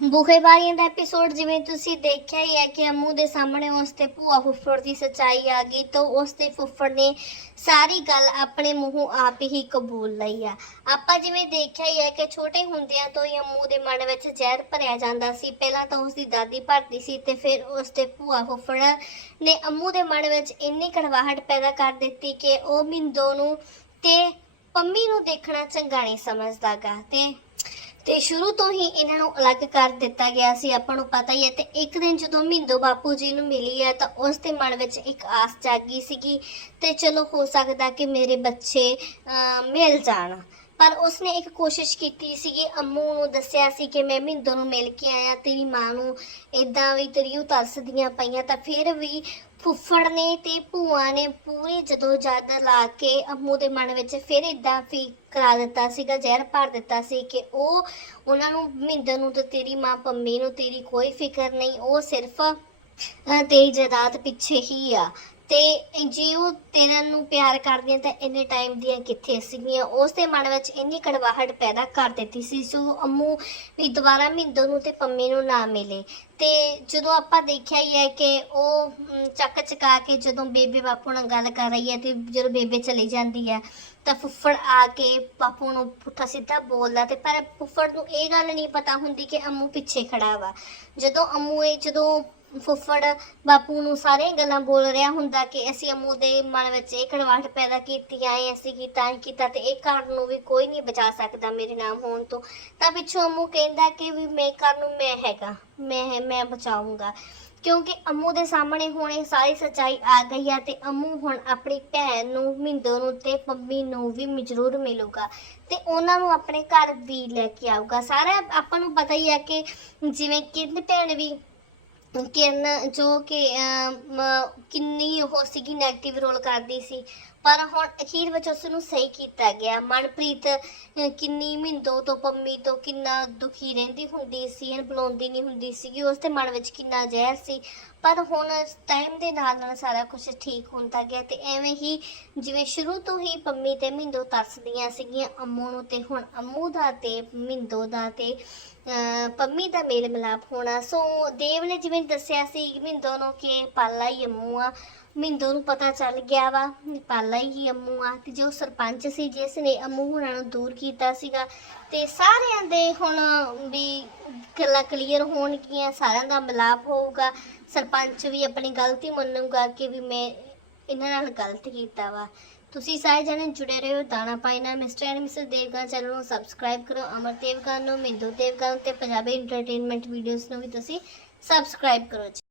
ਬੁਖੇਬਾਰੀਆਂ ਦਾ episode ਜਿਵੇਂ ਤੁਸੀਂ ਦੇਖਿਆ ਹੀ ਹੈ ਕਿ ਅੰਮੂ ਦੇ ਸਾਹਮਣੇ ਉਸ ਤੇ ਭੂਆ ਫੁੱਫੜ ਦੀ ਸੱਚਾਈ ਆ ਗਈ, ਤਾਂ ਉਸ ਦੇ ਫੁੱਫੜ ਨੇ ਸਾਰੀ ਗੱਲ ਆਪਣੇ ਮੂੰਹੋਂ ਆਪ ਹੀ ਕਬੂਲ ਲਈ ਆ। ਆਪਾਂ ਜਿਵੇਂ ਦੇਖਿਆ ਹੀ ਹੈ ਕਿ ਛੋਟੇ ਹੁੰਦਿਆਂ ਤੋਂ ਹੀ ਅੰਮੂ ਦੇ ਮਨ ਵਿੱਚ ਜ਼ਹਿਰ ਭਰਿਆ ਜਾਂਦਾ ਸੀ। ਪਹਿਲਾਂ ਤਾਂ ਉਸ ਦੀ ਦਾਦੀ ਭਰਦੀ ਸੀ ਤੇ ਫਿਰ ਉਸ ਦੇ ਭੂਆ ਫੁੱਫੜ ਨੇ ਅੰਮੂ ਦੇ ਮਨ ਵਿੱਚ ਇੰਨੀ ਕੜਵਾਹਟ ਪੈਦਾ ਕਰ ਦਿੱਤੀ ਕਿ ਉਹ ਮਿੰਦੋ ਨੂੰ ਤੇ ਪੰਮੀ ਨੂੰ ਦੇਖਣਾ ਚੰਗਾ ਨਹੀਂ ਸਮਝਦਾਗਾ ਤੇ ਤੇ ਸ਼ੁਰੂ ਤੋਂ ਹੀ ਇਹਨਾਂ ਨੂੰ ਅਲੱਗ ਕਰ ਦਿੱਤਾ ਗਿਆ ਸੀ ਆਪਾਂ ਨੂੰ ਪਤਾ ਹੀ ਹੈ ਤੇ ਇੱਕ ਦਿਨ ਜਦੋਂ ਮਿੰਦੋ ਬਾਪੂ ਜੀ ਨੂੰ ਮਿਲੀ ਹੈ ਤਾਂ ਉਸ ਦੇ ਮਨ ਵਿੱਚ ਇੱਕ ਆਸ ਜਾਗੀ ਸੀਗੀ ਤੇ ਚਲੋ ਹੋ ਸਕਦਾ ਕਿ ਮੇਰੇ ਬੱਚੇ ਅਹ, ਮਿਲ ਜਾਣ। ਪਰ ਉਸਨੇ ਇੱਕ ਕੋਸ਼ਿਸ਼ ਕੀਤੀ ਸੀਗੀ, ਅੰਮੂ ਨੂੰ ਦੱਸਿਆ ਸੀ ਕਿ ਮੈਂ ਮਿੰਦੋ ਨੂੰ ਮਿਲ ਕੇ ਆਇਆ, ਤੇਰੀ ਮਾਂ ਨੂੰ ਇਦਾਂ ਵੀ ਤੇਰੀ ਉਹ ਤਰਸਦੀਆਂ ਪਈਆਂ, ਤਾਂ ਫਿਰ ਵੀ ਫੁੱਫੜ ਨੇ ਤੇ ਭੂਆ ਨੇ ਪੂਰੀ ਜਦੋਂ ਜਦ ਲਾ ਕੇ ਅੰਮੂ ਦੇ ਮਨ ਵਿੱਚ ਫਿਰ ਇਦਾਂ ਵੀ ਕਰਾ ਦਿੱਤਾ ਸੀਗਾ, ਜ਼ਹਿਰ ਭਰ ਦਿੱਤਾ ਸੀ ਕਿ ਉਹ, ਉਹਨਾਂ ਨੂੰ ਮਿੰਦਰ ਨੂੰ ਤੇ ਤੇਰੀ ਮਾਂ ਪੰਮੀ ਨੂੰ ਤੇਰੀ ਕੋਈ ਫਿਕਰ ਨਹੀਂ, ਉਹ ਸਿਰਫ ਤੇਰੀ ਜਾਇਦਾਦ ਪਿੱਛੇ ਹੀ ਆ। ਤੇ ਜੇ ਉਹ ਤੇਰੇ ਨੂੰ ਪਿਆਰ ਕਰਦੀਆਂ ਤਾਂ ਇੰਨੇ ਟਾਈਮ ਦੀਆਂ ਕਿੱਥੇ ਸੀਗੀਆਂ? ਉਸ ਦੇ ਮਨ ਵਿੱਚ ਇੰਨੀ ਕੜਵਾਹਟ ਪੈਦਾ ਕਰ ਦਿੱਤੀ ਸੀ ਸੋ ਅੰਮੂ ਵੀ ਦੁਬਾਰਾ ਮਿੰਦੋ ਨੂੰ ਤੇ ਪੰਮੀ ਨੂੰ ਨਾ ਮਿਲੇ। ਤੇ ਜਦੋਂ ਆਪਾਂ ਦੇਖਿਆ ਹੀ ਹੈ ਕਿ ਉਹ ਚੱਕ ਚਕਾ ਕੇ ਜਦੋਂ ਬੇਬੇ ਬਾਪੂ ਨਾਲ ਗੱਲ ਕਰ ਰਹੀ ਹੈ ਤੇ ਜਦੋਂ ਬੇਬੇ ਚਲੀ ਜਾਂਦੀ ਹੈ, ਤਾਂ ਫੁੱਫੜ ਆ ਕੇ ਬਾਪੂ ਨੂੰ ਪੁੱਠਾ ਸਿੱਧਾ ਬੋਲਦਾ ਤੇ ਪਰ ਫੁੱਫੜ ਨੂੰ ਇਹ ਗੱਲ ਨਹੀਂ ਪਤਾ ਹੁੰਦੀ ਕਿ ਅੰਮੂ ਪਿੱਛੇ ਖੜਾ ਵਾ। ਜਦੋਂ ਅੰਮੂ ਇਹ, ਜਦੋਂ ਫੁੱਫੜ ਬਾਪੂ ਨੂੰ ਸਾਰੀਆਂ ਗੱਲਾਂ ਬੋਲ ਰਿਹਾ ਹੁੰਦਾ ਕਿ ਅਸੀਂ ਅੰਮੂ ਦੇ ਮਨ ਵਿੱਚ ਇਹ ਕੜਵਾਹਟ ਪੈਦਾ ਕੀਤੀ ਆਏ ਅਸੀਂ ਕੀਤਾ, ਇਹ ਕੀਤਾ ਤੇ ਇਹ ਘਰ ਨੂੰ ਵੀ ਕੋਈ ਨਹੀਂ ਬਚਾ ਸਕਦਾ ਮੇਰੇ ਨਾਮ ਹੋਣ ਤੋਂ। ਤਾਂ ਪਿੱਛੋਂ ਅੰਮੂ ਕਹਿੰਦਾ ਕਿ ਵੀ ਮੈਂ ਘਰ ਨੂੰ ਮੈਂ ਹੈਗਾ, ਮੈਂ ਮੈਂ ਬਚਾਉਂਗਾ ਕਿਉਂਕਿ ਅਮੂ ਦੇ ਸਾਹਮਣੇ ਹੁਣ ਇਹ ਸਾਰੀ ਸਚਾਈ ਆ ਗਈ ਆ ਤੇ ਅਮੂ ਹੁਣ ਆਪਣੀ ਭੈਣ ਨੂੰ, ਮਿੰਦੋ ਨੂੰ ਤੇ ਪੰਮੀ ਨੂੰ ਵੀ ਜ਼ਰੂਰ ਮਿਲੂਗਾ ਤੇ ਉਹਨਾਂ ਨੂੰ ਆਪਣੇ ਘਰ ਵੀ ਲੈ ਕੇ ਆਊਗਾ। ਸਾਰਾ ਆਪਾਂ ਨੂੰ ਪਤਾ ਹੀ ਆ ਕਿ ਜਿਵੇਂ ਕਿੰਨ ਭੈਣ ਵੀ ਕਿਰਨ ਜੋ ਕਿ ਕਿੰਨੀ ਉਹ ਸੀਗੀ 네ਗੇਟਿਵ ਰੋਲ ਕਰਦੀ ਸੀ। ਪਰ ਹੁਣ ਅਖੀਰ ਵਿੱਚ ਉਸ ਨੂੰ ਸਹੀ ਕੀਤਾ ਗਿਆ। ਮਨਪ੍ਰੀਤ ਕਿੰਨੀ ਮਿੰਦੋ ਤੋਂ ਪੰਮੀ ਤੋਂ ਕਿੰਨਾ ਦੁਖੀ ਰਹਿੰਦੀ ਹੁੰਦੀ ਸੀ ਇਹਨ ਬੁਲਾਉਂਦੀ ਨਹੀਂ ਹੁੰਦੀ ਸੀਗੀ। ਉਸ ਦੇ ਮਨ ਵਿੱਚ ਕਿੰਨਾ ਜ਼ਹਿਰ ਸੀ। ਪਰ ਹੁਣ ਟਾਈਮ ਦੇ ਨਾਲ ਨਾਲ ਸਾਰਾ ਕੁਝ ਠੀਕ ਹੁੰਦਾ ਗਿਆ ਤੇ ਐਵੇਂ ਹੀ ਜਿਵੇਂ ਸ਼ੁਰੂ ਤੋਂ ਹੀ ਪੰਮੀ ਤੇ ਮਿੰਦੋ ਤਰਸਦੀਆਂ ਸੀਗੀਆਂ, ਅੰਮੂ ਨੂੰ ਤੇ ਹੁਣ ਅੰਮੂ ਦਾ ਤੇ ਮਿੰਦੋ ਦਾ ਤੇ ਪੰਮੀ ਦਾ ਮੇਲ ਮਿਲਾਪ ਹੋਣਾ। ਸੋ ਦੇਵ ਨੇ ਜਿਵੇਂ ਦੱਸਿਆ ਸੀ, ਮਿੰਦੋ ਨੂੰ ਕਿ ਪਾਲਾ ਹੀ ਅੰਮੂ ਆ। ਮਿੰਦੋ ਨੂੰ ਪਤਾ ਚੱਲ ਗਿਆ ਵਾ ਪਾਲਾ ਹੀ ਅੰਮੂ ਆ, ਤੇ ਜੋ ਸਰਪੰਚ ਸੀ, ਜਿਸ ਨੇ ਅੰਮੂ ਹੁਣਾਂ ਨੂੰ ਦੂਰ ਕੀਤਾ ਸੀਗਾ, ਤੇ ਸਾਰਿਆਂ ਦੇ ਹੁਣ ਵੀ ਗੱਲਾਂ ਕਲੀਅਰ ਹੋਣਗੀਆਂ, ਸਾਰਿਆਂ ਦਾ ਮਿਲਾਪ ਹੋਊਗਾ, ਸਰਪੰਚ ਵੀ ਆਪਣੀ ਗਲਤੀ ਮੰਨੂਗਾ ਕਿ ਵੀ ਮੈਂ ਇਹਨਾਂ ਨਾਲ ਗਲਤ ਕੀਤਾ ਵਾ। ਤੁਸੀਂ ਸਾਰੇ ਜਣੇ ਜੁੜੇ ਰਹੋ, ਦਾਣਾ ਪਾਈ mister and mister Devgan channel ਨੂੰ ਸਬਸਕ੍ਰਾਈਬ ਕਰੋ, ਅਮਰ ਦੇਵਗਨ ਨੂੰ, ਮਿੰਦੂ ਦੇਵਗਨ ਤੇ ਪੰਜਾਬੀ ਐਂਟਰਟੇਨਮੈਂਟ ਵੀਡੀਓਜ਼ ਨੂੰ ਵੀ ਤੁਸੀਂ ਸਬਸਕ੍ਰਾਈਬ ਕਰੋ। ਜੀ